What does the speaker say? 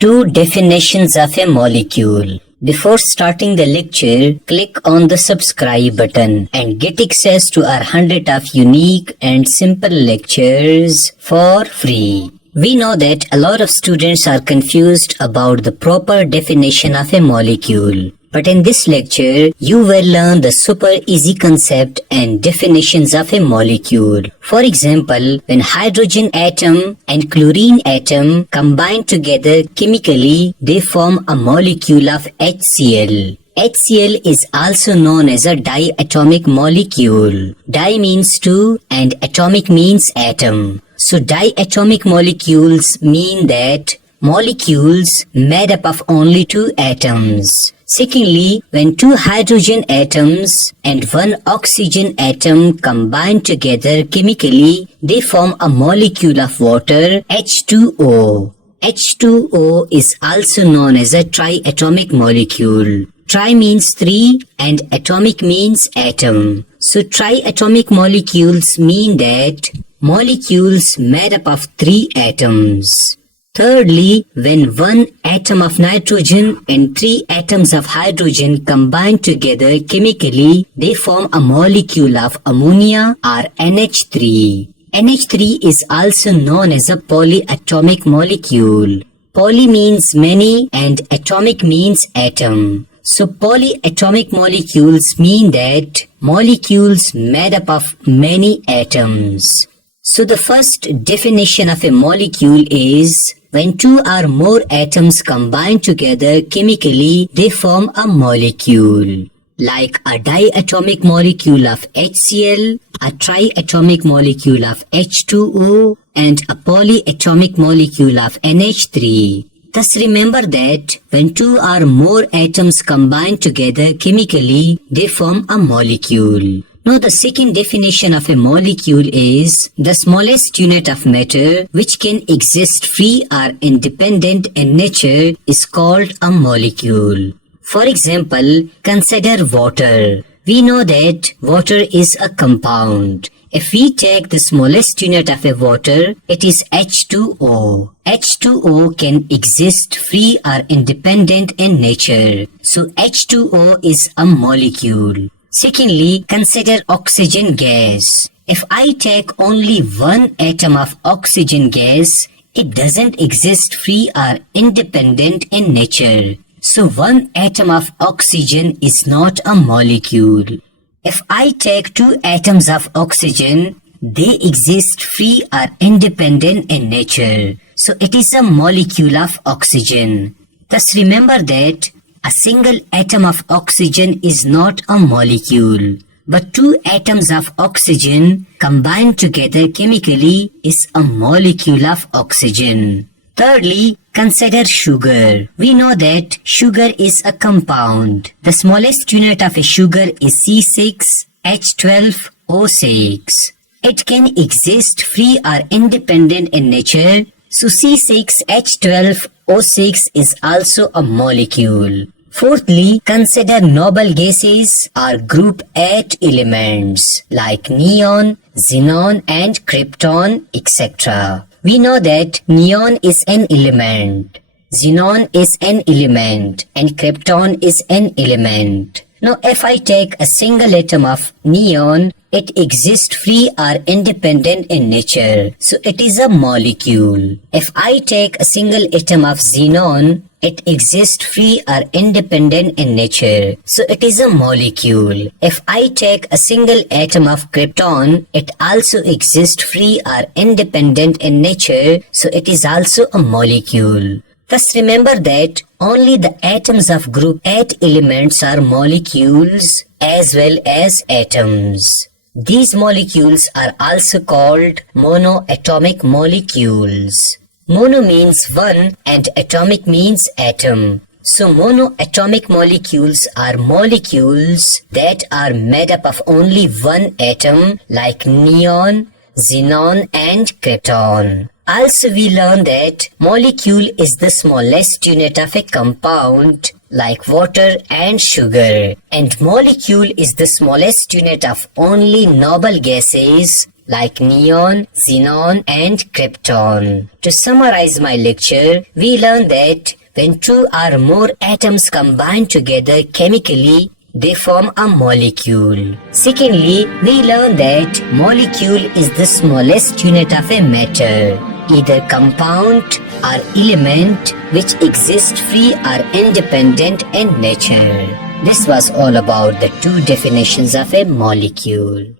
Two definitions of a molecule. Before starting the lecture, click on the subscribe button and get access to our 100 of unique and simple lectures for free. We know that a lot of students are confused about the proper definition of a molecule. But in this lecture, you will learn the super easy concept and definitions of a molecule. For example, when hydrogen atom and chlorine atom combine together chemically, they form a molecule of HCl. HCl is also known as a diatomic molecule. Di means two and atomic means atom. So diatomic molecules mean that molecules made up of only two atoms. Secondly, when two hydrogen atoms and one oxygen atom combine together chemically, they form a molecule of water, H2O. H2O is also known as a triatomic molecule. Tri means three and atomic means atom. So triatomic molecules mean that molecules made up of three atoms. Thirdly, when one atom of nitrogen and three atoms of hydrogen combine together chemically, they form a molecule of ammonia or NH3. NH3 is also known as a polyatomic molecule. Poly means many and atomic means atom. So polyatomic molecules mean that molecules made up of many atoms. So the first definition of a molecule is when two or more atoms combine together chemically, they form a molecule. Like a diatomic molecule of HCl, a triatomic molecule of H2O, and a polyatomic molecule of NH3. Thus remember that when two or more atoms combine together chemically, they form a molecule. Now the second definition of a molecule is the smallest unit of matter which can exist free or independent in nature is called a molecule. For example, consider water. We know that water is a compound. If we take the smallest unit of a water, it is H2O. H2O can exist free or independent in nature. So H2O is a molecule. Secondly, consider oxygen gas. If I take only one atom of oxygen gas, it doesn't exist free or independent in nature. So one atom of oxygen is not a molecule. If I take two atoms of oxygen, they exist free or independent in nature. So it is a molecule of oxygen. Thus remember that a single atom of oxygen is not a molecule, but two atoms of oxygen combined together chemically is a molecule of oxygen. Thirdly, consider sugar. We know that sugar is a compound. The smallest unit of a sugar is C6H12O6. It can exist free or independent in nature. So C6H12O6 is also a molecule. Fourthly, consider noble gases or group 8 elements like neon, xenon and krypton, etc. We know that neon is an element, xenon is an element and krypton is an element. Now if I take a single atom of neon, it exists free or independent in nature. So it is a molecule. If I take a single atom of xenon, it exists free or independent in nature. So it is a molecule. If I take a single atom of krypton, it also exists free or independent in nature. So it is also a molecule. Thus remember that only the atoms of group 8 elements are molecules as well as atoms. These molecules are also called monoatomic molecules. Mono means one and atomic means atom. So monoatomic molecules are molecules that are made up of only one atom like neon, xenon and krypton. Also we learn that molecule is the smallest unit of a compound like water and sugar, and molecule is the smallest unit of only noble gases like neon, xenon and krypton. To summarize my lecture, we learned that when two or more atoms combine together chemically, they form a molecule. Secondly, we learn that molecule is the smallest unit of a matter, either compound or element which exists free or independent in nature. This was all about the two definitions of a molecule.